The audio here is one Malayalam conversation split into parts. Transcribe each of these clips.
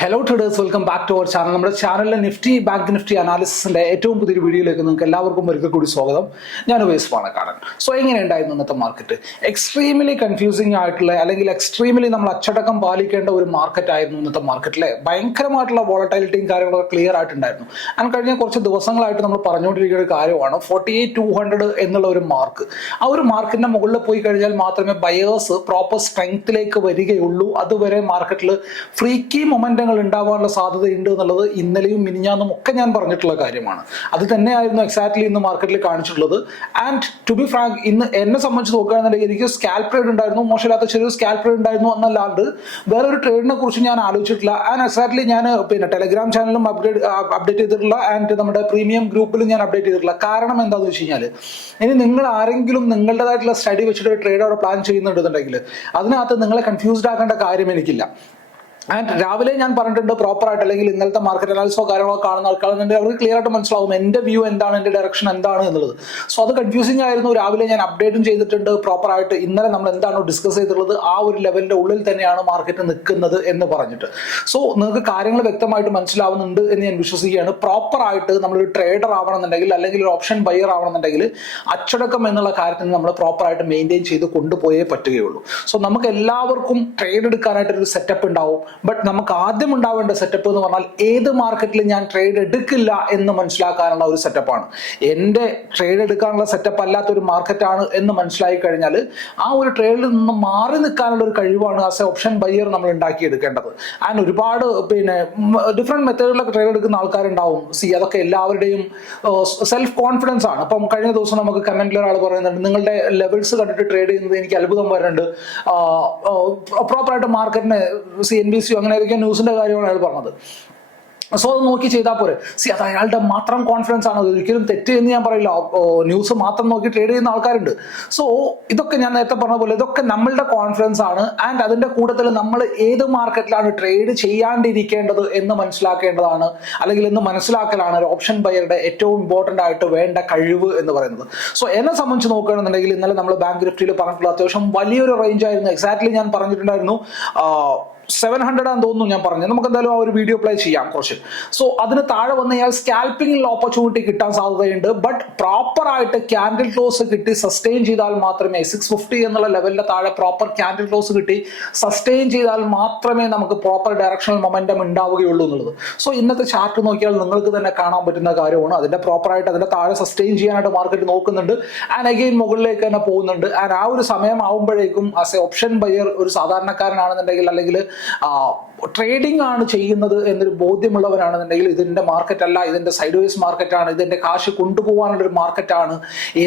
Hello traders welcome back to our channel നമ്മുടെ ചാനലിലെ നിഫ്റ്റി ബാങ്ക് നിഫ്റ്റി അനാലിസിന്റെ ഏറ്റവും പുതിയൊരു വീഡിയോയിലേക്ക് നിങ്ങൾക്ക് എല്ലാവർക്കും ഒരിക്കൽ കൂടി സ്വാഗതം. ഞാൻ ഉപേസ് പാണക്കാടൻ. സോ എങ്ങനെയുണ്ടായിരുന്നു ഇന്നത്തെ മാർക്കറ്റ് എക്സ്ട്രീംലി കൺഫ്യൂസിംഗ് ആയിട്ടുള്ള അല്ലെങ്കിൽ എക്സ്ട്രീംലി നമ്മൾ അച്ചടക്കം പാലിക്കേണ്ട ഒരു മാർക്കറ്റ് ആയിരുന്നു ഇന്നത്തെ മാർക്കറ്റിലെ ഭയങ്കരമായിട്ടുള്ള വോളറ്റിലിറ്റിയും കാര്യങ്ങളൊക്കെ ക്ലിയർ ആയിട്ടുണ്ടായിരുന്നു. ഞാൻ കഴിഞ്ഞ കുറച്ച് ദിവസങ്ങളായിട്ട് നമ്മൾ പറഞ്ഞുകൊണ്ടിരിക്കുന്ന ഒരു കാര്യമാണ് ഫോർട്ടി എയ്റ്റ് ടു ഹൺഡ്രഡ് എന്നുള്ള ഒരു മാർക്ക് ആ ഒരു മാർക്കിന്റെ മുകളിൽ പോയി കഴിഞ്ഞാൽ മാത്രമേ ബയേഴ്സ് പ്രോപ്പർ സ്ട്രെങ്ത്തിലേക്ക് വരികയുള്ളൂ. അതുവരെ മാർക്കറ്റിൽ ഫ്രീക്കി മൊമെന്റങ്ങൾ ഉണ്ടാവാനുള്ള സാധ്യതയുണ്ട് എന്നുള്ളത് ഇന്നലെയും മിനിഞ്ഞാന്നും ഒക്കെ ഞാൻ പറഞ്ഞിട്ടുള്ള കാര്യമാണ്. അത് തന്നെയായിരുന്നു എക്സാക്ട്ലി ഇന്ന് മാർക്കറ്റിൽ കാണിച്ചിട്ടുള്ളത്. ആൻഡ് ടു ബി ഫ്രാങ്ക് ഇന്ന് എന്നെ സംബന്ധിച്ച് നോക്കുകയാണെന്നുണ്ടെങ്കിൽ എനിക്ക് സ്കാൽപ് ട്രേഡ് ഉണ്ടായിരുന്നു. മോശമില്ലാത്ത ചെറിയൊരു സ്കാൽപ് ട്രേഡ് ഉണ്ടായിരുന്നു എന്നല്ലാണ്ട് വേറൊരു ട്രേഡിനെ കുറിച്ച് ഞാൻ ആലോചിച്ചിട്ടില്ല. ആൻഡ് എക്സാക്ട്ലി ഞാൻ പിന്നെ ടെലഗ്രാം ചാനലും അപ്ഡേറ്റ് അപ്ഡേറ്റ് ചെയ്തിട്ടുള്ള ആൻഡ് നമ്മുടെ പ്രീമിയം ഗ്രൂപ്പിലും ഞാൻ അപ്ഡേറ്റ് ചെയ്തിട്ടുള്ള കാരണം എന്താണെന്ന് വെച്ച് കഴിഞ്ഞാൽ ഇനി നിങ്ങൾ ആരെങ്കിലും നിങ്ങളുടേതായിട്ടുള്ള സ്റ്റഡി വെച്ചിട്ട് ഒരു ട്രേഡ് അവിടെ പ്ലാൻ ചെയ്യുന്നുണ്ടെന്നുണ്ടെങ്കിൽ അതിനകത്ത് നിങ്ങളെ കൺഫ്യൂസ്ഡ് ആക്കേണ്ട കാര്യം എനിക്കില്ല. ആൻഡ് രാവിലെ ഞാൻ പറഞ്ഞിട്ടുണ്ട് പ്രോപ്പർ ആയിട്ട് അല്ലെങ്കിൽ ഇന്നലത്തെ മാർക്കറ്റ് അനാലിസോ കാര്യങ്ങളോ കാണുന്ന ആൾക്കാണെന്നുണ്ടെങ്കിൽ അവർക്ക് ക്ലിയർ ആയിട്ട് മനസ്സിലാവും എന്റെ വ്യൂ എന്താണ് എന്റെ ഡയറക്ഷൻ എന്താണ് എന്നുള്ളത്. സോ അത് കൺഫ്യൂസിംഗ് ആയിരുന്നു. രാവിലെ ഞാൻ അപ്ഡേറ്റും ചെയ്തിട്ടുണ്ട് പ്രോപ്പർ ആയിട്ട്. ഇന്നലെ നമ്മൾ എന്താണോ ഡിസ്കസ് ചെയ്തിട്ടുള്ളത് ആ ഒരു ലെവലിന്റെ ഉള്ളിൽ തന്നെയാണ് മാർക്കറ്റ് നിൽക്കുന്നത് എന്ന് പറഞ്ഞിട്ട്. സോ നിങ്ങൾക്ക് കാര്യങ്ങൾ വ്യക്തമായിട്ട് മനസ്സിലാവുന്നുണ്ട് എന്ന് ഞാൻ വിശ്വസിക്കുകയാണ്. പ്രോപ്പർ ആയിട്ട് നമ്മളൊരു ട്രേഡർ ആവണമെന്നുണ്ടെങ്കിൽ അല്ലെങ്കിൽ ഒരു ഓപ്ഷൻ ബയർ ആവണമെന്നുണ്ടെങ്കിൽ അച്ചടക്കം എന്നുള്ള കാര്യത്തിന് നമ്മൾ പ്രോപ്പർ ആയിട്ട് മെയിന്റെയിൻ ചെയ്ത് കൊണ്ടുപോയേ പറ്റുകയുള്ളൂ. സോ നമുക്ക് എല്ലാവർക്കും ട്രേഡ് എടുക്കാനായിട്ട് ഒരു സെറ്റപ്പ് ഉണ്ടാവും. ബട്ട് നമുക്ക് ആദ്യം ഉണ്ടാവേണ്ട സെറ്റപ്പ് എന്ന് പറഞ്ഞാൽ ഏത് മാർക്കറ്റിൽ ഞാൻ ട്രേഡ് എടുക്കില്ല എന്ന് മനസ്സിലാക്കാനുള്ള ഒരു സെറ്റപ്പാണ് എന്റെ ട്രേഡ് എടുക്കാനുള്ള സെറ്റപ്പ് അല്ലാത്ത ഒരു മാർക്കറ്റാണ് എന്ന് മനസ്സിലായി കഴിഞ്ഞാൽ ആ ഒരു ട്രേഡിൽ നിന്ന് മാറി നിൽക്കാനുള്ള ഒരു കഴിവാണ് ആസ് എ ഓപ്ഷൻ ബയ്യർ നമ്മൾ ഉണ്ടാക്കിയെടുക്കേണ്ടത് ആൻഡ് ഒരുപാട് പിന്നെ ഡിഫറെന്റ് മെത്തേഡിലൊക്കെ ട്രേഡ് എടുക്കുന്ന ആൾക്കാരുണ്ടാവും. സി അതൊക്കെ എല്ലാവരുടെയും സെൽഫ് കോൺഫിഡൻസ് ആണ്. അപ്പം കഴിഞ്ഞ ദിവസം നമുക്ക് കമന്റിൽ ഒരാൾ പറയുന്നുണ്ട് നിങ്ങളുടെ ലെവൽസ് കണ്ടിട്ട് ട്രേഡ് ചെയ്യുന്നത് എനിക്ക് അത്ഭുതം വരുന്നുണ്ട്. പ്രോപ്പറായിട്ട് മാർക്കറ്റിനെ സി എൻ ബി സി അങ്ങനെയൊക്കെ ന്യൂസിന്റെ കാര്യമാണ് അയാൾ പറഞ്ഞത്. സോ അത് നോക്കി ചെയ്താൽ പോരെ. സി അത് അയാളുടെ മാത്രം കോൺഫിഡൻസ് ആണ്. ഒരിക്കലും തെറ്റ് എന്ന് ഞാൻ പറയില്ല. ന്യൂസ് മാത്രം നോക്കി ട്രേഡ് ചെയ്യുന്ന ആൾക്കാരുണ്ട്. സോ ഇതൊക്കെ ഞാൻ നേരത്തെ പറഞ്ഞ പോലെ ഇതൊക്കെ നമ്മളുടെ കോൺഫിഡൻസ് ആണ്. ആൻഡ് അതിന്റെ കൂട്ടത്തിൽ നമ്മൾ ഏത് മാർക്കറ്റിലാണ് ട്രേഡ് ചെയ്യാണ്ടിരിക്കേണ്ടത് എന്ന് മനസ്സിലാക്കേണ്ടതാണ്. അല്ലെങ്കിൽ എന്ന് മനസ്സിലാക്കലാണ് ഒരു ഓപ്ഷൻ ബയറുടെ ഏറ്റവും ഇമ്പോർട്ടന്റ് ആയിട്ട് വേണ്ട കഴിവ് എന്ന് പറയുന്നത്. സോ എന്നെ സംബന്ധിച്ച് നോക്കുകയാണെന്നുണ്ടെങ്കിൽ ഇന്നലെ നമ്മൾ ബാങ്ക് നിഫ്റ്റിയിൽ പറഞ്ഞിട്ടുള്ള അത്യാവശ്യം വലിയൊരു റേഞ്ച് ആയിരുന്നു. എക്സാക്ട്ലി ഞാൻ പറഞ്ഞിട്ടുണ്ടായിരുന്നു. സെവൻ ഹൺഡ്രഡ് ആണെന്ന് തോന്നുന്നു ഞാൻ പറഞ്ഞു നമുക്ക് എന്തായാലും ആ ഒരു വീഡിയോ പ്ലേ ചെയ്യാം കുറച്ച്. സോ അതിന് താഴെ വന്നു കഴിഞ്ഞാൽ സ്കാൽപ്പിംഗിൽ ഓപ്പർച്യൂണിറ്റി കിട്ടാൻ സാധ്യതയുണ്ട്. ബട്ട് പ്രോപ്പർ ആയിട്ട് ക്യാൻഡിൽ ക്ലോസ് കിട്ടി സസ്റ്റെയിൻ ചെയ്താൽ മാത്രമേ സിക്സ് ഫിഫ്റ്റി എന്നുള്ള ലെവലിന്റെ താഴെ പ്രോപ്പർ ക്യാൻഡിൽ ക്ലോസ് കിട്ടി സസ്റ്റെയിൻ ചെയ്താൽ മാത്രമേ നമുക്ക് പ്രോപ്പർ ഡയറക്ഷണൽ മൊമെന്റം ഉണ്ടാവുകയുള്ളൂ എന്നുള്ളത്. സോ ഇന്നത്തെ ചാർട്ട് നോക്കിയാൽ നിങ്ങൾക്ക് തന്നെ കാണാൻ പറ്റുന്ന കാര്യമാണ്. അതിന്റെ പ്രോപ്പർ ആയിട്ട് അതിന്റെ താഴെ സസ്റ്റെയിൻ ചെയ്യാനായിട്ട് മാർക്കറ്റ് നോക്കുന്നുണ്ട്. ആൻഡ് അഗെയിൻ മുകളിലേക്ക് തന്നെ പോകുന്നുണ്ട്. ആൻഡ് ആ ഒരു സമയം ആവുമ്പോഴേക്കും ആസ് എ ഓപ്ഷൻ ബയർ ഒരു സാധാരണക്കാരനാണെന്നുണ്ടെങ്കിൽ അല്ലെങ്കിൽ ട്രേഡിംഗ് ആണ് ചെയ്യുന്നത് എന്നൊരു ബോധ്യമുള്ളവരാണെന്നുണ്ടെങ്കിൽ ഇതിന്റെ മാർക്കറ്റ് അല്ല ഇതിന്റെ സൈഡ് വേസ് മാർക്കറ്റാണ് ഇതിന്റെ കാശ് കൊണ്ടുപോകാനുള്ള ഒരു മാർക്കറ്റാണ്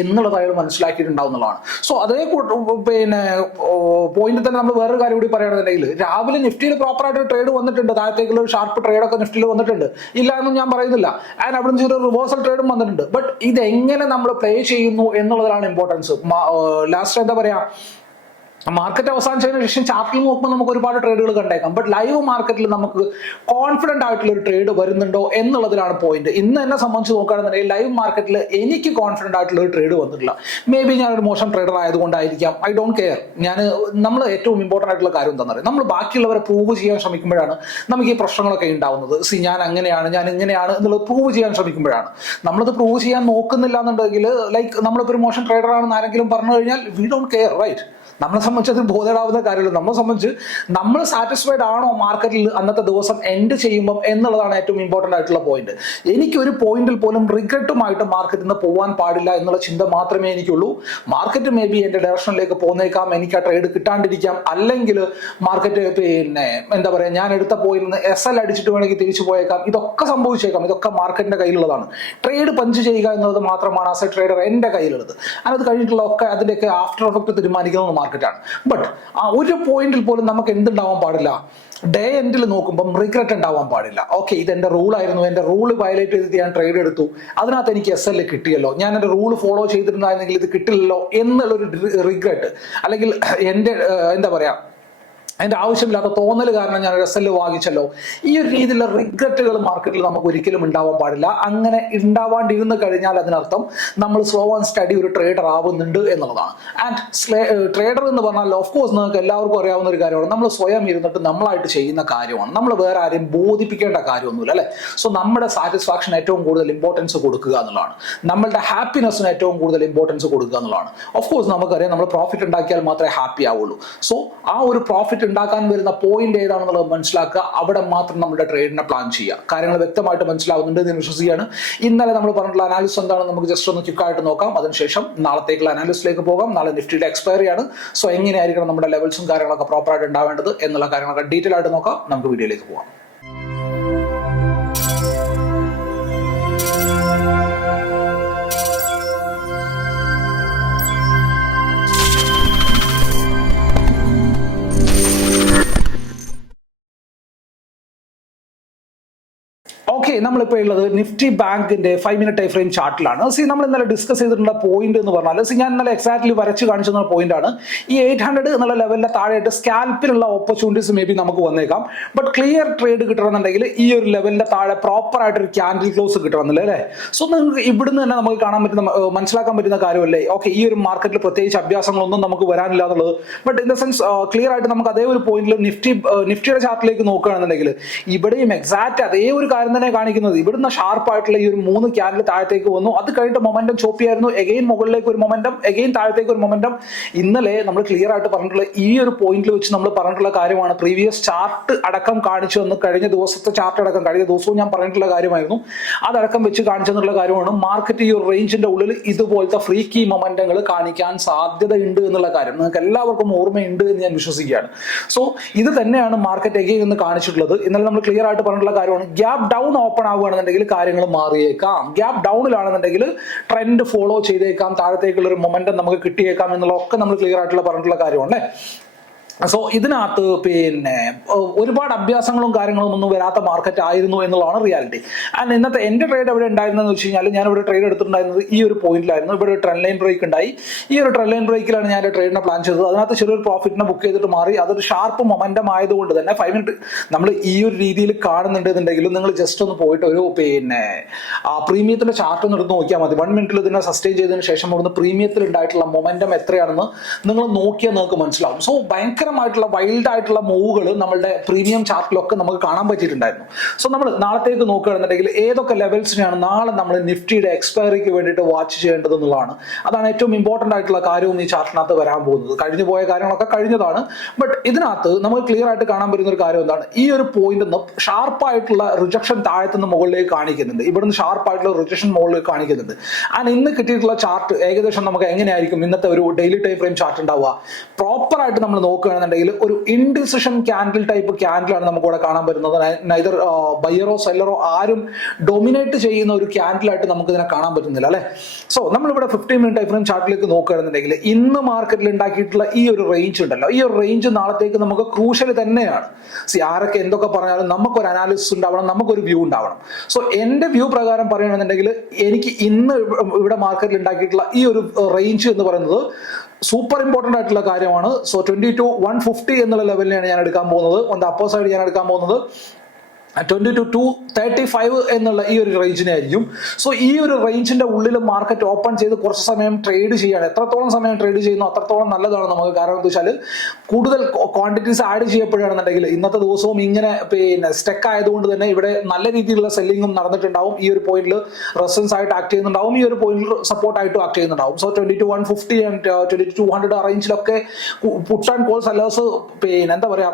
എന്നുള്ളത് അയാൾ മനസ്സിലാക്കിയിട്ടുണ്ടാവുന്നതാണ്. സോ അതേ പിന്നെ പോയിന്റ് തന്നെ നമ്മൾ വേറൊരു കാര്യം കൂടി പറയുകയാണെന്നുണ്ടെങ്കിൽ രാവിലെ നിഫ്റ്റിയിൽ പ്രോപ്പറായിട്ട് ട്രേഡ് വന്നിട്ടുണ്ട്. താഴത്തേക്കുള്ള ഒരു ഷാർപ്പ് ട്രേഡ് ഒക്കെ നിഫ്റ്റിയിൽ വന്നിട്ടുണ്ട്. ഇല്ല എന്നും ഞാൻ പറയുന്നില്ല. ആൻഡ് അവിടെ നിന്ന് ഒരു റിവേഴ്സൽ ട്രേഡും വന്നിട്ടുണ്ട്. ബട്ട് ഇത് എങ്ങനെ നമ്മൾ പ്ലേ ചെയ്യുന്നു എന്നുള്ളതാണ് ഇമ്പോർട്ടൻസ് ലാസ്റ്റ് എന്താ പറയാ? മാർക്കറ്റ് അവസാനിച്ചതിന് ശേഷം ചാർട്ടിൽ നോക്കുമ്പോൾ നമുക്ക് ഒരുപാട് ട്രേഡുകൾ കണ്ടേക്കാം. ബട്ട് ലൈവ് മാർക്കറ്റിൽ നമുക്ക് കോൺഫിഡന്റ് ആയിട്ടുള്ള ഒരു ട്രേഡ് വരുന്നുണ്ടോ എന്നുള്ളതിലാണ് പോയിന്റ് ഇന്ന് എന്നെ സംബന്ധിച്ച് നോക്കുകയാണെന്നുണ്ടെങ്കിൽ ലൈവ് മാർക്കറ്റിൽ എനിക്ക് കോൺഫിഡന്റ് ആയിട്ടുള്ള ഒരു ട്രേഡ് വന്നിട്ടില്ല. മേ ബി ഞാനൊരു മോശം ട്രേഡർ ആയതുകൊണ്ടായിരിക്കാം. ഐ ഡോണ്ട് കെയർ ഞാൻ നമ്മൾ ഏറ്റവും ഇമ്പോർട്ടന്റ് ആയിട്ടുള്ള കാര്യം എന്താണെന്ന് പറയുന്നത് നമ്മൾ ബാക്കിയുള്ളവരെ പ്രൂവ് ചെയ്യാൻ ശ്രമിക്കുമ്പോഴാണ് നമുക്ക് ഈ പ്രശ്നങ്ങളൊക്കെ ഉണ്ടാവുന്നത്. സി ഞാൻ അങ്ങനെയാണ് ഞാൻ ഇങ്ങനെയാണ് എന്നുള്ളത് പ്രൂവ് ചെയ്യാൻ ശ്രമിക്കുമ്പോഴാണ്. നമ്മളത് പ്രൂവ് ചെയ്യാൻ നോക്കുന്നില്ല എന്നുണ്ടെങ്കിൽ ലൈക്ക് നമ്മളിപ്പോൾ ഒരു മോശം ട്രേഡർ ആണെന്ന് ആരെങ്കിലും പറഞ്ഞു കഴിഞ്ഞാൽ വി ഡോണ്ട് കെയർ റൈറ്റ് നമ്മളെ സംബന്ധിച്ച് അത് ബോധേഡാവുന്ന കാര്യമല്ല. നമ്മളെ സംബന്ധിച്ച് നമ്മൾ സാറ്റിസ്ഫൈഡ് ആണോ മാർക്കറ്റിൽ അന്നത്തെ ദിവസം എൻഡ് ചെയ്യുമ്പോൾ എന്നുള്ളതാണ് ഏറ്റവും ഇമ്പോർട്ടന്റ് ആയിട്ടുള്ള പോയിന്റ് എനിക്ക് ഒരു പോയിന്റിൽ പോലും റിഗ്രറ്റുമായിട്ട് മാർക്കറ്റിൽ നിന്ന് പോകാൻ പാടില്ല എന്നുള്ള ചിന്ത മാത്രമേ എനിക്കുള്ളൂ. മാർക്കറ്റ് മേ ബി എന്റെ ഡയറക്ഷനിലേക്ക് പോന്നേക്കാം. എനിക്ക് ആ ട്രേഡ് കിട്ടാണ്ടിരിക്കാം. അല്ലെങ്കിൽ മാർക്കറ്റ് പിന്നെ എന്താ പറയാ ഞാൻ എടുത്ത പോയിൽ നിന്ന് എസ് എൽ അടിച്ചിട്ട് വേണമെങ്കിൽ തിരിച്ചു പോയേക്കാം. ഇതൊക്കെ സംഭവിച്ചേക്കാം. ഇതൊക്കെ മാർക്കറ്റിന്റെ കയ്യിലുള്ളതാണ്. ട്രേഡ് പഞ്ച് ചെയ്യുക എന്നുള്ളത് മാത്രമാണ് ആസ് ട്രേഡർ എന്റെ കയ്യിലുള്ളത്. അത് കഴിഞ്ഞിട്ടുള്ള ഒക്കെ അതിന്റെയൊക്കെ ആഫ്റ്റർ എഫക്ട് തീരുമാനിക്കുന്നത് മാർക്കറ്റാണ് ബട്ട് ആ ഒരു പോയിന്റിൽ പോലും നമുക്ക് എന്തുണ്ടാവാൻ പാടില്ല? ഡേ എൻഡിൽ നോക്കുമ്പോൾ റിഗ്രറ്റ് ഉണ്ടാവാൻ പാടില്ല. ഓക്കെ ഇത് എന്റെ റൂൾ ആയിരുന്നു. എന്റെ റൂൾ വയലേറ്റ് ചെയ്തിട്ട് ഞാൻ ട്രേഡ് എടുത്തു. അതിനകത്ത് എനിക്ക് എസ് എൽ കിട്ടിയല്ലോ. ഞാൻ എന്റെ റൂൾ ഫോളോ ചെയ്തിട്ടുണ്ടായിരുന്നെങ്കിൽ ഇത് കിട്ടില്ലല്ലോ എന്നുള്ളൊരു റിഗ്രറ്റ് അല്ലെങ്കിൽ എന്റെ എന്താ പറയാ അതിന്റെ ആവശ്യമില്ലാത്ത തോന്നൽ കാരണം ഞാൻ എസ് എൽ വാങ്ങിച്ചല്ലോ. ഈ ഒരു രീതിയിലുള്ള റിഗ്രറ്റുകൾ മാർക്കറ്റിൽ നമുക്ക് ഒരിക്കലും ഉണ്ടാവാൻ പാടില്ല. അങ്ങനെ ഉണ്ടാവാണ്ടിരുന്ന് കഴിഞ്ഞാൽ അതിനർത്ഥം നമ്മൾ സ്ലോ ആൻഡ് സ്റ്റഡി ഒരു ട്രേഡർ ആവുന്നുണ്ട് എന്നുള്ളതാണ്. ആൻഡ് ട്രേഡർ എന്ന് പറഞ്ഞാൽ ഓഫ് കോഴ്സ് നിങ്ങൾക്ക് എല്ലാവർക്കും അറിയാവുന്ന ഒരു കാര്യമാണ്. നമ്മൾ സ്വയം ഇരുന്നിട്ട് നമ്മളായിട്ട് ചെയ്യുന്ന കാര്യമാണ്. നമ്മൾ വേറെ ആരെയും ബോധിപ്പിക്കേണ്ട കാര്യമൊന്നുമില്ല അല്ലേ? സോ നമ്മുടെ സാറ്റിസ്ഫാക്ഷൻ ഏറ്റവും കൂടുതൽ ഇമ്പോർട്ടൻസ് കൊടുക്കുക എന്നുള്ളതാണ്. നമ്മളുടെ ഹാപ്പിനെസ്സിന് ഏറ്റവും കൂടുതൽ ഇമ്പോർട്ടൻസ് കൊടുക്കുക എന്നുള്ളതാണ്. ഓഫ് കോഴ്സ് നമുക്കറിയാം നമ്മൾ പ്രോഫിറ്റ് ഉണ്ടാക്കിയാൽ മാത്രമേ ഹാപ്പി ആവുള്ളൂ. സോ ആ ഒരു പ്രോഫിറ്റ് ഉണ്ടാക്കാൻ വരുന്ന പോയിന്റ് ഏതാണെന്നുള്ളത് മനസ്സിലാക്കുക. അവിടെ മാത്രം നമ്മുടെ ട്രേഡിനെ പ്ലാൻ ചെയ്യുക. കാര്യങ്ങൾ വ്യക്തമായിട്ട് മനസ്സിലാവുന്നുണ്ട് എന്ന് വിശ്വസിക്കുകയാണ്. ഇന്നലെ നമ്മൾ പറഞ്ഞിട്ടുള്ള അനാലിസ് എന്താണെന്ന് നമുക്ക് ജസ്റ്റ് ഒന്ന് ക്യുക്കായിട്ട് നോക്കാം. അതിനുശേഷം നാളത്തേക്കുള്ള അനാലിസിലേക്ക് പോകാം. നാളെ നിഫ്റ്റിയുടെ എക്സ്പയറി ആണ്. സോ എങ്ങനെയായിരിക്കണം നമ്മുടെ ലെവൽസും കാര്യങ്ങളൊക്കെ പ്രോപ്പറായിട്ട് ഉണ്ടാവേണ്ടത് എന്നുള്ള കാര്യങ്ങളൊക്കെ ഡീറ്റെയിൽ ആയിട്ട് നോക്കാം. നമുക്ക് വീഡിയോയിലേക്ക് പോകാം. ഓക്കെ നമ്മളിപ്പോൾ ഉള്ളത് നിഫ്റ്റി ബാങ്കിന്റെ ഫൈവ് മിനിറ്റ് ടൈം ഫ്രെയിം ചാർട്ടിലാണ് സി നമ്മൾ ഇന്നലെ ഡിസ്കസ് ചെയ്തിട്ടുള്ള പോയിന്റ് എന്ന് പറഞ്ഞാൽ സി ഞാൻ ഇന്നലെ എക്സാക്ട്ലി വരച്ച് കാണിച്ചിരുന്ന പോയിന്റ് ആണ്. ഈ എയ്റ്റ് ഹൺഡ്രഡ് എന്നുള്ള ലെവലിന്റെ താഴെയായിട്ട് സ്കാൽപ്പിലുള്ള ഓപ്പർച്യൂണിറ്റീസ് മേ ബി നമുക്ക് വന്നേക്കാം. ബട്ട് ക്ലിയർ ട്രേഡ് കിട്ടണമെന്നുണ്ടെങ്കിൽ ഈ ഒരു ലെവലിന്റെ താഴെ പ്രോപ്പർ ആയിട്ട് ഒരു ക്യാൻഡിൽ ക്ലോസ് കിട്ടണമെന്നില്ല അല്ലേ? സോ നിങ്ങൾക്ക് ഇവിടുന്ന് തന്നെ നമുക്ക് കാണാൻ പറ്റുന്ന മനസ്സിലാക്കാൻ പറ്റുന്ന കാര്യമല്ലേ? ഓക്കെ ഈ ഒരു മാർക്കറ്റിൽ പ്രത്യേകിച്ച് അഭ്യാസങ്ങളൊന്നും നമുക്ക് വരാനില്ല എന്നുള്ളത് but in the sense clear ആയിട്ട് നമുക്ക് അതേ ഒരു പോയിന്റിൽ നിഫ്റ്റി നിഫ്റ്റിയുടെ ചാർട്ടിലേക്ക് നോക്കുകയാണെന്നുണ്ടെങ്കിൽ ഇവിടെയും എക്സാക്ട് അതേ ഒരു കാര്യം തന്നെ കാണിക്കുന്നത്. ഇവിടുന്ന് ഷാർപ്പായിട്ടുള്ള ഈ ഒരു മൂന്ന് ക്യാൻഡിൽ താഴത്തേക്ക് വന്നു. അത് കഴിഞ്ഞിട്ട് മൊമെന്റം ചോപ്പിയായിരുന്നു എഗെയിൻ മുകളിലേക്ക് ഒരു മൊമെന്റം എഗെയിൻ താഴത്തേക്ക് ഒരു മൊമെന്റം ഇന്നലെ നമ്മൾ ക്ലിയർ ആയിട്ട് പറഞ്ഞിട്ടുള്ള ഈ ഒരു പോയിന്റിൽ വെച്ച് നമ്മൾ പറഞ്ഞിട്ടുള്ള കാര്യമാണ്. പ്രീവിയസ് ചാർട്ട് അടക്കം കാണിച്ചു വന്ന് കഴിഞ്ഞ ദിവസത്തെ ചാർട്ട് അടക്കം കഴിഞ്ഞ ദിവസവും ഞാൻ പറഞ്ഞിട്ടുള്ള കാര്യമായിരുന്നു. അതടക്കം വെച്ച് കാണിച്ചെന്നുള്ള കാര്യമാണ്. മാർക്കറ്റ് ഈ ഒരു റേഞ്ചിന്റെ ഉള്ളിൽ ഇതുപോലത്തെ ഫ്രീ കീ മൊമെന്റങ്ങൾ കാണിക്കാൻ സാധ്യതയുണ്ട് എന്നുള്ള കാര്യം. നിങ്ങൾക്ക് എല്ലാവർക്കും ഓർമ്മയുണ്ട് എന്ന് ഞാൻ വിശ്വസിക്കുകയാണ്. സോ ഇത് തന്നെയാണ് മാർക്കറ്റ് എഗെയിൻ എന്ന് കാണിച്ചിട്ടുള്ളത്. ഇന്നലെ നമ്മൾ ക്ലിയർ ആയിട്ട് പറഞ്ഞിട്ടുള്ള കാര്യമാണ്. ഗ്യാപ് ഡൗൺ ഓപ്പൺ ആവുകയാണെന്നുണ്ടെങ്കിൽ കാര്യങ്ങൾ മാറിയേക്കാം. ഗ്യാപ് ഡൗണിലാണെന്നുണ്ടെങ്കിൽ ട്രെൻഡ് ഫോളോ ചെയ്തേക്കാം. താഴത്തേക്കുള്ള ഒരു മൊമെന്റം നമുക്ക് കിട്ടിയേക്കാം എന്നുള്ള ഒക്കെ നമ്മൾ ക്ലിയർ ആയിട്ടുള്ള പറഞ്ഞിട്ടുള്ള കാര്യമാണ് സോ ഇതിനകത്ത് പിന്നെ ഒരുപാട് അഭ്യാസങ്ങളും കാര്യങ്ങളും ഒന്നും വരാത്ത മാർക്കറ്റ് ആയിരുന്നു എന്നുള്ളതാണ് റിയാലിറ്റി ആൻഡ് ഇന്നത്തെ എന്റെ ട്രേഡ് എവിടെ ഉണ്ടായിരുന്നെന്ന് വെച്ച് കഴിഞ്ഞാൽ ഞാൻ ഇവിടെ ട്രേഡ് എടുത്തിട്ടുണ്ടായിരുന്നത് ഈ ഒരു പോയിന്റിലായിരുന്നു ഇവിടെ ഒരു ട്രെൻഡ് ലൈൻ ബ്രേക്ക് ഉണ്ടായി. ഈ ഒരു ട്രെൻഡ് ലൈൻ ബ്രേക്കിലാണ് ഞാൻ ട്രേഡിനെ പ്ലാൻ ചെയ്തത്. അതിനകത്ത് ചെറിയൊരു പ്രോഫിറ്റിനെ ബുക്ക് ചെയ്തിട്ട് മാറി. അതൊരു ഷാർപ്പ് മൊമെന്റം ആയതുകൊണ്ട് തന്നെ ഫൈവ് മിനിറ്റ് നമ്മൾ ഈ ഒരു രീതിയിൽ കാണുന്നുണ്ടെന്നുണ്ടെങ്കിലും നിങ്ങൾ ജസ്റ്റ് ഒന്ന് പോയിട്ട് ഒരു പിന്നെ ആ പ്രീമിയത്തിന്റെ ചാർട്ട് ഒന്ന് എടുത്ത് നോക്കിയാൽ മതി. വൺ മിനിറ്റിൽ ഇതിനെ സസ്റ്റെയിൻ ചെയ്തതിനു ശേഷം അവിടുന്ന് പ്രീമിയത്തിൽ ഉണ്ടായിട്ടുള്ള മൊമെന്റം എത്രയാണെന്ന് നിങ്ങൾ നോക്കിയാൽ നിങ്ങൾക്ക് മനസ്സിലാവും. സോ ഭയങ്കരമായിട്ടുള്ള വൈൽഡ് ആയിട്ടുള്ള മൂവുകൾ നമ്മളുടെ പ്രീമിയം ചാർട്ടിലൊക്കെ നമുക്ക് കാണാൻ പറ്റിയിട്ടുണ്ടായിരുന്നു. സോ നമ്മൾ നാളത്തേക്ക് നോക്കുകയാണെന്നുണ്ടെങ്കിൽ ഏതൊക്കെ ലെവൽസിനെയാണ് നാളെ നമ്മൾ നിഫ്റ്റിയുടെ എക്സ്പയറിക്ക് വേണ്ടിയിട്ട് വാച്ച് ചെയ്യേണ്ടത് എന്നുള്ളതാണ്. അതാണ് ഏറ്റവും ഇമ്പോർട്ടന്റ് ആയിട്ടുള്ള കാര്യവും ഈ ചാർട്ടിനകത്ത് വരാൻ പോകുന്നത്. കഴിഞ്ഞു പോയ കാര്യങ്ങളൊക്കെ കഴിഞ്ഞതാണ്. ബട്ട് ഇതിനകത്ത് നമുക്ക് ക്ലിയർ ആയിട്ട് കാണാൻ പറ്റുന്ന ഒരു കാര്യം എന്താണ്? ഈ ഒരു പോയിന്റ് നിന്ന് ഷാർപ്പായിട്ടുള്ള റിജക്ഷൻ താഴത്തുനിന്ന് മുകളിലേക്ക് കാണിക്കുന്നുണ്ട്. ഇവിടുന്ന് ഷാർപ്പായിട്ടുള്ള റിജക്ഷൻ മുകളിലേക്ക് കാണിക്കുന്നുണ്ട്. ആൻഡ് ഇന്ന് കിട്ടിയിട്ടുള്ള ചാർട്ട് ഏകദേശം നമുക്ക് എങ്ങനെയായിരിക്കും? ഇന്നത്തെ ഒരു ഡെയിലി ടൈം ഫ്രെയിം ചാർട്ട് ഉണ്ടാവുക. പ്രോപ്പർ ആയിട്ട് നമ്മൾ നോക്കുകയാണെന്നുണ്ടെങ്കിൽ ഒരു ഇൻഡിസിഷൻ ക്യാൻഡിൽ ടൈപ്പ് ക്യാൻഡിലാണ് നമുക്ക് ഇവിടെ കാണാൻ പറ്റുന്നത്. നൈതർ ബയറോ സെല്ലറോ ആരും ഡൊമിനേറ്റ് ചെയ്യുന്ന ഒരു ക്യാൻഡിലായിട്ട് നമുക്ക് ഇതിനെ കാണാൻ പറ്റുന്നില്ല അല്ലെ? സോ നമ്മളിവിടെ ഫിഫ്റ്റീൻ മിനിറ്റ് ടൈം ചാർട്ടിലേക്ക് നോക്കുകയാണെന്നുണ്ടെങ്കിൽ ഇന്ന് മാർക്കറ്റിൽ ഉണ്ടാക്കിയിട്ടുള്ള ഈ ഒരു റേഞ്ച് ഉണ്ടല്ലോ. ഈ ഒരു റേഞ്ച് നാളത്തേക്ക് നമുക്ക് ക്രൂഷ്യൽ തന്നെയാണ്. സി ആരൊക്കെ എന്തൊക്കെ പറഞ്ഞാലും നമുക്കൊരു അനാലിസിസ് ഉണ്ടാവണം നമുക്കൊരു വ്യൂ ഉണ്ടാവണം. സോ എന്റെ വ്യൂ പ്രകാരം പറയുകയാണെന്നുണ്ടെങ്കിൽ എനിക്ക് ഇന്ന് ഇവിടെ മാർക്കറ്റിൽ ഉണ്ടാക്കിയിട്ടുള്ള ഈ ഒരു റേഞ്ച് എന്ന് പറയുന്നത് സൂപ്പർ ഇമ്പോർട്ടന്റ് ആയിട്ടുള്ള കാര്യമാണ്. So twenty two one fifty എന്നുള്ള ലെവലിനെയാണ് ഞാൻ എടുക്കാൻ പോകുന്നത്. ഓൺ ദ സൈഡ് ഞാൻ എടുക്കാൻ പോകുന്നത്. Twenty two two thirty five എന്നുള്ള ഈ ഒരു റേഞ്ചിനായിരിക്കും സോ ഈ ഒരു റേഞ്ചിന്റെ ഉള്ളിൽ മാർക്കറ്റ് ഓപ്പൺ ചെയ്ത് കുറച്ച് സമയം ട്രേഡ് ചെയ്യാണ്. എത്രത്തോളം സമയം ട്രേഡ് ചെയ്യുന്നു അത്രത്തോളം നല്ലതാണ് നമുക്ക്. കാരണം എന്താ വെച്ചാൽ കൂടുതൽ ക്വാണ്ടിറ്റീസ് ആഡ് ചെയ്യപ്പെടുകയാണെന്നുണ്ടെങ്കിൽ ഇന്നത്തെ ദിവസവും ഇങ്ങനെ പിന്നെ സ്റ്റെക്ക് ആയതുകൊണ്ട് തന്നെ ഇവിടെ നല്ല രീതിയിലുള്ള സെല്ലിങ്ങും നടന്നിട്ടുണ്ടാവും. ഈ ഒരു പോയിന്റിൽ റെസിഡൻസ് ആയിട്ട് ആക്ട് ചെയ്യുന്നുണ്ടാവും. ഈ ഒരു പോയിന്റിൽ സപ്പോർട്ട് ആയിട്ടും ആക്ട് ചെയ്യുന്നുണ്ടാവും. So twenty two one fifty and twenty two two hundred റേഞ്ചിലൊക്കെ put and call sellers പിന്നെ എന്താ പറയാ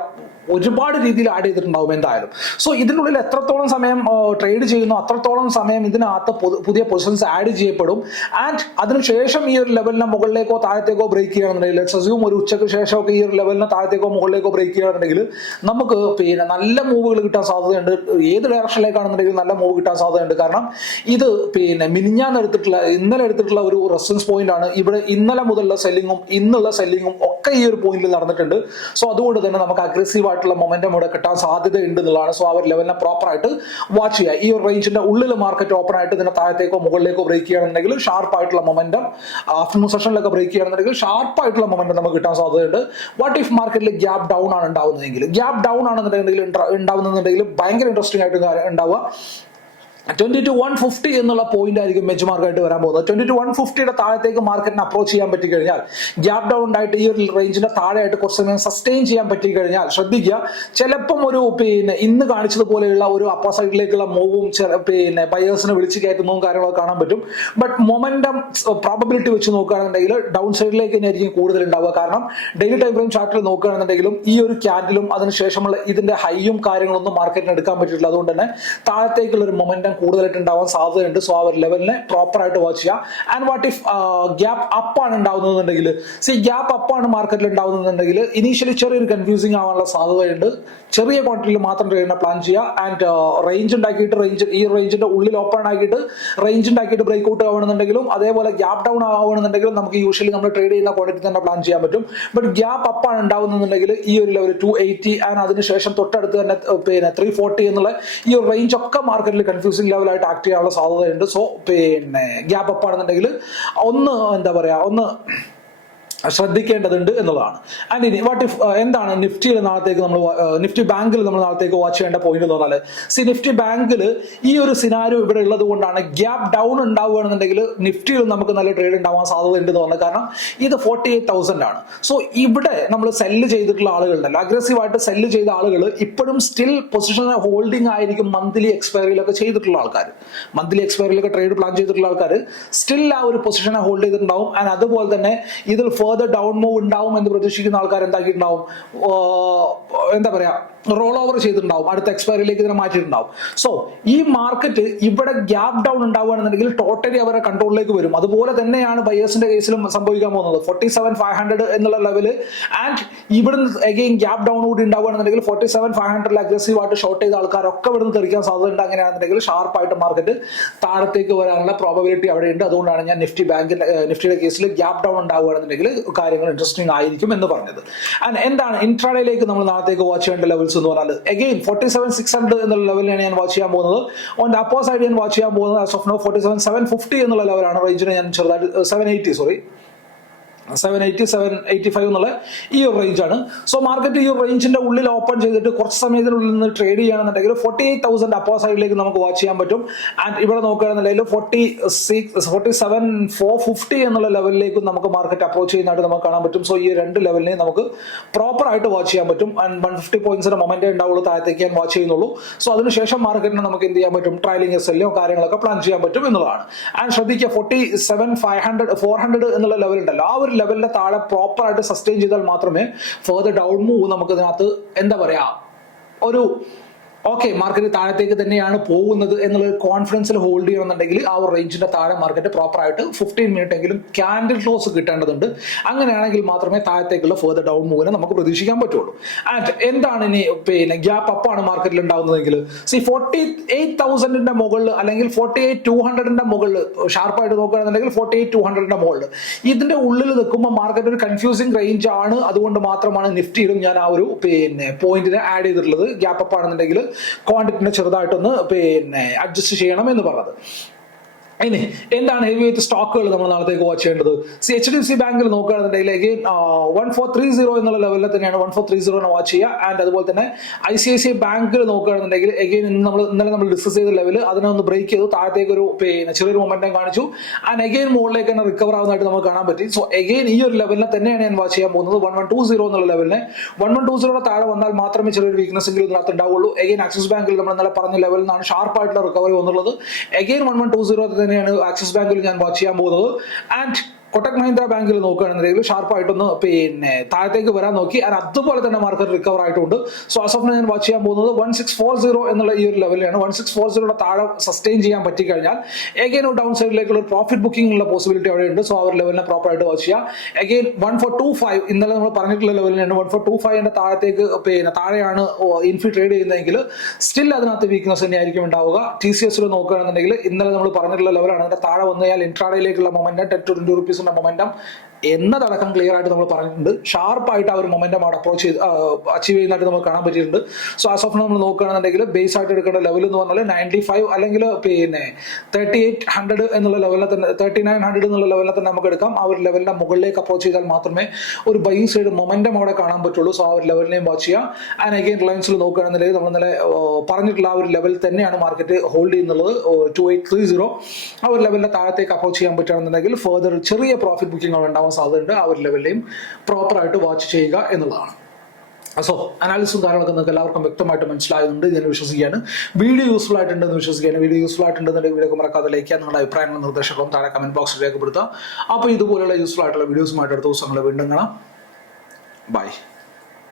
ഒരുപാട് രീതിയിൽ ആഡ് ചെയ്തിട്ടുണ്ടാവും എന്തായാലും. സോ ഇതിനുള്ളിൽ എത്രത്തോളം സമയം ട്രേഡ് ചെയ്യുന്നു അത്രത്തോളം സമയം ഇതിനകത്ത് പുതിയ പൊസിഷൻസ് ആഡ് ചെയ്യപ്പെടും. ആൻഡ് അതിനുശേഷം ഈ ഒരു ലെവലിന് മുകളിലേക്കോ താഴത്തേക്കോ ബ്രേക്ക് ചെയ്യണമെന്നുണ്ടെങ്കിൽ അസ്യൂം ഒരു ഉച്ചയ്ക്ക് ശേഷമൊക്കെ ഈ ഒരു ലെവലിന് താഴത്തേക്കോ മുകളിലേക്കോ ബ്രേക്ക് ചെയ്യണമെന്നുണ്ടെങ്കിൽ നമുക്ക് പിന്നെ നല്ല മൂവുകൾ കിട്ടാൻ സാധ്യതയുണ്ട്. ഏത് ഡയറക്ഷനിലേക്കാണെന്നുണ്ടെങ്കിൽ നല്ല മൂവ് കിട്ടാൻ സാധ്യതയുണ്ട്. കാരണം ഇത് പിന്നെ മിനിഞ്ഞാന്ന് എടുത്തിട്ടുള്ള ഇന്നലെ എടുത്തിട്ടുള്ള ഒരു റെസിസ്റ്റൻസ് പോയിന്റ് ആണ്. ഇവിടെ ഇന്നലെ മുതലുള്ള സെല്ലിങ്ങും ഇന്നുള്ള സെല്ലിങ്ങും ഒക്കെ ഈ ഒരു പോയിന്റിൽ നടന്നിട്ടുണ്ട്. സോ അതുകൊണ്ട് തന്നെ നമുക്ക് അഗ്രസീവ് ആയിട്ടുള്ള മൊമെന്റം ഇവിടെ കിട്ടാൻ സാധ്യത ഉണ്ട് എന്നുള്ളതാണ് സോ ആ ഒരു ലെവലിനെ പ്രോപ്പർ ആയിട്ട് വാച്ച് ചെയ്യുക. ഈ ഒരു റേഞ്ചിന്റെ ഉള്ളിൽ മാർക്കറ്റ് ഓപ്പൺ ആയിട്ട് ഇതിന്റെ താഴത്തേക്കോ മുകളിലേക്കോ ബ്രേക്ക് ചെയ്യണമെന്നുണ്ടെങ്കിൽ ഷാർപ്പ് ആയിട്ടുള്ള മൊമെന്റം ആഫ്റ്റർനൂൺ സെഷനിലൊക്കെ ബ്രേക്ക് ചെയ്യണമെന്നുണ്ടെങ്കിൽ ഷാർപ്പ് ആയിട്ടുള്ള മൊമെന്റം നമുക്ക് കിട്ടാൻ സാധ്യതയുണ്ട്. വാട്ട് ഇഫ് മാർക്കറ്റിൽ ഗ്യാപ് ഡൗൺ ആണ് ഉണ്ടാവുന്നതെങ്കിൽ? ഗ്യാപ് ഡൗൺ ആണെന്നുണ്ടെങ്കിൽ ഉണ്ടാവുന്നുണ്ടെങ്കിൽ ഭയങ്കര ഇൻട്രസ്റ്റിംഗ് ആയിട്ട് ഉണ്ടാവുക. ട്വന്റി ടു വൺ ഫിഫ്റ്റി എന്നുള്ള പോയിന്റ് ആയിരിക്കും ബെഞ്ച് മാർക്കായിട്ട് വരാൻ പോകുന്നത്. ട്വന്റി ടു വൺ ഫിഫ്റ്റിയുടെ താഴത്തേക്ക് മാർക്കറ്റിന് അപ്രോച്ച് ചെയ്യാൻ പറ്റി കഴിഞ്ഞാൽ ഗ്യാപ് ഡൗൺ ഉണ്ടായിട്ട് ഈ ഒരു റേഞ്ചിന്റെ താഴെയായിട്ട് കുറച്ച് സമയം സസ്റ്റെയിൻ ചെയ്യാൻ പറ്റി കഴിഞ്ഞാൽ ശ്രദ്ധിക്കുക ചിലപ്പം ഒരു പിന്നെ ഇന്ന് കാണിച്ചതുപോലെയുള്ള ഒരു അപ്പർ സൈഡിലേക്കുള്ള മൂവും പിന്നെ ബയേഴ്സിനെ വിളിച്ചു കയറ്റുന്നതും കാര്യങ്ങളൊക്കെ കാണാൻ പറ്റും. ബട്ട് മൊമെന്റം പ്രോബബിലിറ്റി വെച്ച് നോക്കുകയാണെന്നുണ്ടെങ്കിൽ ഡൗൺ സൈഡിലേക്ക് തന്നെയായിരിക്കും കൂടുതൽ ഉണ്ടാവുക. കാരണം ഡെയിലി ടൈം ഫ്രെയിം ചാർട്ടിൽ നോക്കുകയാണെന്നുണ്ടെങ്കിലും ഈ ഒരു ക്യാൻഡിലും അതിനുശേഷമുള്ള ഇതിന്റെ ഹൈയും കാര്യങ്ങളൊന്നും മാർക്കറ്റിന് എടുക്കാൻ പറ്റിയിട്ടില്ല. അതുകൊണ്ട് തന്നെ താഴത്തേക്കുള്ള ഒരു മൊമെന്റം കൂടുതലായിട്ട് ഉണ്ടാവാൻ സാധ്യതയുണ്ട് സോ അവർ ലെവലിനെ പ്രോപ്പർ ആയിട്ട് വാച്ച് ചെയ്യുക. ആൻഡ് വാട്ട് ഇഫ് ഗ്യാപ്പ് അപ്പാണ് ഉണ്ടാവുന്നതെന്നുണ്ടെങ്കിൽ? സി ഗ്യാപ്പ് അപ്പാണ് മാർക്കറ്റിൽ ഉണ്ടാവുന്നതെന്നുണ്ടെങ്കിൽ ഇനീഷ്യലി ചെറിയൊരു കൺഫ്യൂസിങ് ആവാനുള്ള സാധ്യതയുണ്ട്. ചെറിയ ക്വാണ്ടിറ്റിയിൽ മാത്രം ട്രേഡിനെ പ്ലാൻ ചെയ്യുക. ആൻഡ് റേഞ്ച് ഉണ്ടാക്കിയിട്ട് റേഞ്ച് ഈ റേഞ്ചിന്റെ ഉള്ളിൽ ഓപ്പൺ ആക്കിയിട്ട് റേഞ്ച് ഉണ്ടാക്കിയിട്ട് ബ്രേക്ക് ഔട്ട് ആവണമെന്നുണ്ടെങ്കിലും അതേപോലെ ഗ്യാപ്പ് ഡൗൺ ആവണമെന്നുണ്ടെങ്കിലും നമുക്ക് യൂഷ്വലി നമ്മൾ ട്രേഡ് ചെയ്യുന്ന ക്വാണ്ടിറ്റി തന്നെ പ്ലാൻ ചെയ്യാൻ പറ്റും. ബട്ട് ഗ്യാപ്പ് അപ്പാണ് ഉണ്ടാവുന്നുണ്ടെങ്കിൽ ഈ ഒരു ലെവൽ ടു എയ്റ്റി ആൻഡ് അതിനുശേഷം തൊട്ടടുത്ത് തന്നെ പിന്നെ ത്രീ ഫോർട്ടി എന്നുള്ള ഈ ഒരു റേഞ്ച് ഒക്കെ മാർക്കറ്റിൽ കൺഫ്യൂസിംഗ് ലെവലായിട്ട് ആക്ട് ചെയ്യാനുള്ള സാധ്യതയുണ്ട്. സോ പിന്നെ ഗ്യാപ്പ് അപ്പ് ആണെന്നുണ്ടെങ്കിൽ ഒന്ന് എന്താ പറയാ ഒന്ന് ശ്രദ്ധിക്കേണ്ടതുണ്ട് എന്നുള്ളതാണ്. ആൻഡ് ഇനി വാട്ട് ഇഫ് എന്താണ് നിഫ്റ്റിയിൽ നാളത്തേക്ക് നമ്മൾ നിഫ്റ്റി ബാങ്കിൽ നമ്മൾ നാളത്തേക്ക് വാച്ച് ചെയ്യേണ്ട പോയിന്റ് എന്ന് പറഞ്ഞാൽ സി നിഫ്റ്റി ബാങ്കിൽ ഈ ഒരു സിനാരോ ഇവിടെ ഉള്ളത് കൊണ്ടാണ് ഗ്യാപ്പ് ഡൗൺ ഉണ്ടാവുകയാണെന്നുണ്ടെങ്കിൽ നിഫ്റ്റിയിൽ നമുക്ക് നല്ല ട്രേഡ് ഉണ്ടാവാൻ സാധ്യത ഉണ്ടെന്ന് പറഞ്ഞത് കാരണം ഇത് ഫോർട്ടി എയ്റ്റ് തൗസൻഡ് ആണ്. സോ ഇവിടെ നമ്മൾ സെല്ല് ചെയ്തിട്ടുള്ള ആളുകളുണ്ടല്ലോ അഗ്രസീവ് ആയിട്ട് സെല്ല് ചെയ്ത ആളുകൾ ഇപ്പോഴും സ്റ്റിൽ പൊസിഷൻ ഹോൾഡിംഗ് ആയിരിക്കും മന്ത്ലി എക്സ്പയറിയിലൊക്കെ ചെയ്തിട്ടുള്ള ആൾക്കാർ മന്ത്ലി എക്സ്പയറിയിലൊക്കെ ട്രേഡ് പ്ലാൻ ചെയ്തിട്ടുള്ള ആൾക്കാർ സ്റ്റിൽ ആ ഒരു പൊസിഷനെ ഹോൾഡ് ചെയ്തിട്ടുണ്ടാവും. ആൻഡ് അതുപോലെ തന്നെ ഇതിൽ ഫെർദർ ഡൗൺ മൂവ് ഉണ്ടാവും എന്ന് പ്രതീക്ഷിക്കുന്ന ആൾക്കാർ എന്താക്കിയിട്ടുണ്ടാവും എന്താ പറയാ? റോൾ ഓവർ ചെയ്തിട്ടുണ്ടാവും. അടുത്ത എക്സ്പയറിയിലേക്ക് ഇതിനെ മാറ്റിയിട്ടുണ്ടാവും. സോ ഈ മാർക്കറ്റ് ഇവിടെ ഗ്യാപ് ഡൗൺ ഉണ്ടാവുകയാണെന്നുണ്ടെങ്കിൽ ടോട്ടലി അവരുടെ കൺട്രോളിലേക്ക് വരും. അതുപോലെ തന്നെയാണ് ബയേഴ്സിന്റെ കേസിലും സംഭവിക്കാൻ പോകുന്നത്. ഫോർട്ടി സെവൻ ഫൈവ് ഹൺഡ്രഡ് എന്നുള്ള ലെവൽ ആൻഡ് ഇവിടുന്ന് അഗെയിൻ ഗ്യാപ് ഡൗൺ കൂടി ഉണ്ടാവുകയാണെന്നുണ്ടെങ്കിൽ ഫോർട്ടി സെവൻ ഫൈവ് ഹൺഡ്രഡിൽ അഗ്രസീവ് ആയിട്ട് ഷോർട്ട് ചെയ്ത ആൾക്കാരൊക്കെ ഇവിടുന്ന് തെറിക്കാൻ സാധ്യതയുണ്ട്. അങ്ങനെയാണെന്നുണ്ടെങ്കിൽ ഷാർപ്പായിട്ട് മാർക്കറ്റ് താഴത്തേക്ക് വരാനുള്ള പ്രോബബിലിറ്റി അവിടെ ഉണ്ട് അതുകൊണ്ടാണ് ഞാൻ നിഫ്റ്റി ബാങ്കിന്റെ നിഫ്റ്റിയുടെ കേസിൽ ഗ്യാപ് ഡൗൺ ഉണ്ടാവുകയാണെന്നുണ്ടെങ്കിൽ കാര്യങ്ങൾ ഇൻട്രസ്റ്റിംഗ് ആയിരിക്കും എന്ന് പറഞ്ഞത്. ആൻഡ് എന്താണ്? ഇൻട്രാഡേയിലേക്ക് നമ്മൾ നാളത്തേക്ക് വാച്ച് ചെയ്യേണ്ട ലെവൽസ് എന്ന് പറഞ്ഞാൽ again forty seven six hundred എന്നുള്ള ലെവലിലാണ് ഞാൻ വാച്ച് ചെയ്യാൻ പോകുന്നത്. ഓന്റെ അപ്പോ സൈഡ് ഞാൻ വാച്ച് ചെയ്യാൻ പോകുന്നത് as of now forty seven seven fifty എന്നുള്ള ലെവലാണ് റേഞ്ചിന് ഞാൻ ചെറുതായിട്ട് seven eighty sorry seven eighty seven eighty five എന്നുള്ള ഈ ഒരു ആണ്. സോ മാർക്കറ്റ് ഈ ഒരു റേഞ്ചിന്റെ ഉള്ളിൽ ഓപ്പൺ ചെയ്തിട്ട് കുറച്ച് സമയത്തിനുള്ളിൽ നിന്ന് ട്രേഡ് ചെയ്യുകയാണെന്നുണ്ടെങ്കിൽ ഫോർട്ടി എയ്റ്റ് തൗസൻഡ് അപ്പോ സൈഡിലേക്ക് നമുക്ക് വാച്ച് ചെയ്യാൻ പറ്റും. ആൻഡ് ഇവിടെ നോക്കുകയാണെന്നുണ്ടെങ്കിൽ forty six forty seven four fifty എന്നുള്ള ലെവലിലേക്കും നമുക്ക് മാർക്കറ്റ് അപ്രോച്ച് ചെയ്യുന്നതായിട്ട് നമുക്ക് കാണാൻ പറ്റും. സോ ഈ രണ്ട് ലെവലിനെ നമുക്ക് പ്രോപ്പർ ആയിട്ട് വാച്ച് ചെയ്യാൻ പറ്റും. ആൻഡ് വൺ ഫിഫ്റ്റി പോയിന്റ്സിന്റെ മൊമെന്റേ ഉണ്ടാവുള്ളൂ താഴത്തേക്ക് ഞാൻ വാച്ച് ചെയ്യുന്നുള്ളൂ. സോ അതിനുശേഷം മാർക്കറ്റിനെ നമുക്ക് എന്ത് ചെയ്യാൻ പറ്റും? ട്രയലിംഗ് എസ് എല്ലോ കാര്യങ്ങളൊക്കെ പ്ലാൻ ചെയ്യാൻ പറ്റും എന്നുള്ളതാണ്. ആൻഡ് ശ്രദ്ധിക്കുക forty seven five hundred four hundred എന്നുള്ള ലെവൽ ഉണ്ടല്ലോ. ആ ഒരു ലെവലിന്റെ താഴെ പ്രോപ്പർ ആയിട്ട് സസ്റ്റെയിൻ ചെയ്താൽ മാത്രമേ ഫെർദർ ഡൗൺ മൂവ് നമുക്ക് ഇതിനകത്ത് എന്താ പറയാ ഒരു ഓക്കെ മാർക്കറ്റ് താഴത്തേക്ക് തന്നെയാണ് പോകുന്നത് എന്നുള്ള കോൺഫിഡൻസിൽ ഹോൾഡ് ചെയ്യണമെന്നുണ്ടെങ്കിൽ ആ ഒരു റേഞ്ചിന്റെ താഴെ മാർക്കറ്റ് പ്രോപ്പർ ആയിട്ട് ഫിഫ്റ്റീൻ മിനിറ്റ് എങ്കിലും ക്യാൻഡിൽ ക്ലോസ് കിട്ടേണ്ടതുണ്ട്. അങ്ങനെയാണെങ്കിൽ മാത്രമേ താഴത്തേക്കുള്ള ഫെർദർ ഡൗൺ മൂവിനെ നമുക്ക് പ്രതീക്ഷിക്കാൻ പറ്റുള്ളൂ. ആൻഡ് എന്താണ് ഇനി പിന്നെ ഗ്യാപ്പ് അപ്പാണ് മാർക്കറ്റിൽ ഉണ്ടാകുന്നതെങ്കിൽ സി ഫോർട്ടി എയ്റ്റ് തൗസൻഡിന്റെ മുകളിൽ അല്ലെങ്കിൽ ഫോർട്ടി എയ്റ്റ് ടു ഹൺഡ്രഡിന്റെ മുകളിൽ ഷാർപ്പായിട്ട് നോക്കുകയാണെന്നുണ്ടെങ്കിൽ ഫോർട്ടി എയ്റ്റ് ടു ഹൺഡ്രഡിന്റെ മുകളിൽ ഇതിന്റെ ഉള്ളിൽ നിൽക്കുമ്പോൾ മാർക്കറ്റ് ഒരു കൺഫ്യൂസിംഗ് റേഞ്ച് ആണ്. അതുകൊണ്ട് മാത്രമാണ് നിഫ്റ്റിയിലും ഞാൻ ആ ഒരു പിന്നെ പോയിന്റിനെ ആഡ് ചെയ്തിട്ടുള്ളത്. ഗ്യാപ്പ് അപ്പ് ആണെന്നുണ്ടെങ്കിൽ ക്വാണ്ടിറ്റിനെ ചെറുതായിട്ടൊന്ന് പിന്നെ അഡ്ജസ്റ്റ് ചെയ്യണം എന്ന് പറഞ്ഞത്. ഇനി എന്താണ് ഹെവി വെയിറ്റ് സ്റ്റോക്കുകൾ നമ്മൾ നാളത്തേക്ക് വാച്ച് ചെയ്യേണ്ടത്? സി എച്ച് ഡി സി ബാങ്കിൽ നോക്കുകയാണെന്നുണ്ടെങ്കിൽ വൺ ഫോർ ത്രീ സീറോ എന്നുള്ള ലെവലിൽ തന്നെയാണ് വൺ ഫോർ ത്രീ സീറോനെ വാച്ച് ചെയ്യുക. ആൻഡ് അതുപോലെ തന്നെ ഐ സി ഐ സി ബാങ്കിൽ നോക്കുകയാണെന്നുണ്ടെങ്കിൽ അഗെയിൻ ഇന്ന് നമ്മൾ ഇന്നലെ നമ്മൾ ഡിസ്കസ് ചെയ്ത ലെവൽ അതിനെ ഒന്ന് ബ്രേക്ക് ചെയ്തു. താഴത്തേക്ക് ഒരു പിന്നെ ചെറിയൊരു മൊമെന്റം കാണിച്ചു. ആൻഡ് അഗെയിൻ മുകളിലേക്ക് തന്നെ റിക്കവർ ആവുന്നതായിട്ട് നമുക്ക് കാണാൻ പറ്റി. സോ അഗെയിൻ ഈ ഒരു ലെവലിനെ തന്നെയാണ് ഞാൻ വാച്ച് ചെയ്യാൻ പോകുന്നത്. വൺ വൺ ടു സീറോ എന്നുള്ള ലെവലിനെ വൺ വൺ ടു സീറോ താഴെ വന്നാൽ മാത്രമേ ചെറിയൊരു വീക്ക്നസ് എങ്കിലും ഇതിനകത്ത് ഉണ്ടാവുള്ളൂ. അഗെയിൻ ആക്സിസ് ബാങ്കിൽ നമ്മൾ ഇന്നലെ പറഞ്ഞ ലെവലിൽ നിന്നാണ് ഷാർപ്പായിട്ടുള്ള recovery വന്നുള്ളത് again one one two zero തന്നെയാണ് ആക്സിസ് ബാങ്കിൽ ഞാൻ വാച്ച് ചെയ്യാൻ പോകുന്നത്. ആൻഡ് കൊട്ടക് മഹീന്ദ്ര ബാങ്കിൽ നോക്കുകയാണെന്നുണ്ടെങ്കിൽ ഷാർപ്പായിട്ടൊന്ന് പിന്നെ താഴത്തേക്ക് വരാൻ നോക്കി. ആൻഡ് അതുപോലെ തന്നെ മാർക്കറ്റ് റിക്കവർ ആയിട്ടുണ്ട്. സോ ആസ് ഓഫ് ഞാൻ വാച്ച് ചെയ്യാൻ പോകുന്നത് വൺ സിക്സ് ഫോർ സീറോ എന്നുള്ള ഈ ഒരു ലെവലിലാണ് വൺ സിക്സ് ഫോർ സീറോയുടെ താഴെ സസ്റ്റെയിൻ ചെയ്യാൻ പറ്റിക്കഴിഞ്ഞാൽ എഗെയിൻ ഒരു ഡൗൺ സൈഡിലേക്കുള്ള പ്രോഫിറ്റ് ബുക്കിംഗ് ഉള്ള പോസിബിലിറ്റി അവിടെ ഉണ്ട്. സോ ആ ഒരു ലെവലിനെ പ്രോപ്പർ ആയിട്ട് വാച്ച് ചെയ്യുക again one four two five ഇന്നലെ നമ്മൾ പറഞ്ഞിട്ടുള്ള ലെവലിനാണ് വൺ ഫോർ ടു ഫൈവിന്റെ താഴത്തേക്ക് പിന്നെ താഴെയാണ് ഇൻഫി ട്രേഡ് ചെയ്യുന്നതെങ്കിൽ സ്റ്റിൽ അതിനകത്ത് വീക്ക്നെസ് തന്നെയായിരിക്കും ഉണ്ടാവുക. ടി സി എസിൽ നോക്കുകയാണെന്നുണ്ടെങ്കിൽ ഇന്നലെ നമ്മൾ പറഞ്ഞിട്ടുള്ള ലെവലാണ് അതിന്റെ താഴെ വന്നു കഴിഞ്ഞാൽ ഇൻട്രാഡയിലേക്കുള്ള മൊമെന്റ് ടെൻ ടു ട്വന്റി റുപ്പീസിന്റെ മൊമെന്റം എന്നതടക്കം ക്ലിയർ ആയിട്ട് നമ്മൾ പറഞ്ഞിട്ടുണ്ട് ഷാർപ്പായിട്ട് ആ ഒരു മൊമെന്റം അവിടെ അപ്രോച്ച് ചെയ്ത് അച്ചീവ് ചെയ്യുന്നതായിട്ട് നമുക്ക് കാണാൻ പറ്റിയിട്ടുണ്ട്. സോ ആസ് ഓഫ് നമ്മൾ നോക്കുകയാണെന്നുണ്ടെങ്കിൽ ബേസ് ആയിട്ട് എടുക്കേണ്ട ലെവൽ എന്ന് പറഞ്ഞാൽ നയന്റി ഫൈവ് അല്ലെങ്കിൽ പിന്നെ തേർട്ടി എയ്റ്റ് ഹൺഡ്രഡ് എന്നുള്ള ലെവലിൽ തന്നെ തേർട്ടി നയൻ ഹൺഡ്രഡ് എന്നുള്ള ലെവലിൽ തന്നെ നമുക്ക് എടുക്കാം. ആ ഒരു ലെവലിന്റെ മുകളിലേക്ക് അപ്രോച്ച് ചെയ്താൽ മാത്രമേ ഒരു ബൈ സൈഡ് മൊമെന്റം അവിടെ കാണാൻ പറ്റുള്ളൂ. സോ ആ ഒരു ലെവലിനെയും വാച്ച് ചെയ്യാം ആൻഡ് അഗെയിൻ റിലയൻസിൽ നോക്കുകയാണെന്നുണ്ടെങ്കിൽ നമ്മൾ ഇന്നലെ പറഞ്ഞിട്ടുള്ള ആ ഒരു ലെവൽ തന്നെയാണ് മാർക്കറ്റ് ഹോൾഡ് ചെയ്യുന്നത് ടു എയ്റ്റ് ത്രീ സീറോ ആ ഒരു ലെവലിന്റെ താഴത്തേക്ക് അപ്രോച്ച് ചെയ്യാൻ പറ്റുകയാണെന്നുണ്ടെങ്കിൽ ഫെർദർ ചെറിയ പ്രോഫിറ്റ് ബുക്കിംഗ് ഉണ്ടാവാൻ സാധ്യതയുണ്ട്. ആ ഒരു ലെവലിലെയും പ്രോപ്പറായിട്ട് വാച്ച് ചെയ്യുക എന്നുള്ളതാണ്. സോ അനാലിസും കാര്യങ്ങളൊക്കെ നിങ്ങൾക്ക് എല്ലാവർക്കും വ്യക്തമായിട്ട് മനസ്സിലായതുകൊണ്ട് ഞാൻ വിശ്വസിക്കുകയാണ്. വീഡിയോ യൂസ്ഫുൾ ആയിട്ടുണ്ടെന്ന് വിശ്വസിക്കുകയാണ്. വീഡിയോ യൂസ്ഫുൾ ആയിട്ടുണ്ടെന്നുണ്ടെങ്കിൽ വീഡിയോ മറക്കാതെ ലൈക്ക് ചെയ്യാൻ നിങ്ങളുടെ അഭിപ്രായങ്ങളും നിർദ്ദേശങ്ങളും താഴെ കമന്റ് ബോക്സിൽ രേഖപ്പെടുത്തുക. അപ്പോൾ ഇതുപോലുള്ള യൂസ്ഫുൾ ആയിട്ടുള്ള വീഡിയോസുമായിട്ട് അടുത്ത ദിവസങ്ങളെ വീണ്ടും കാണാം. ബൈ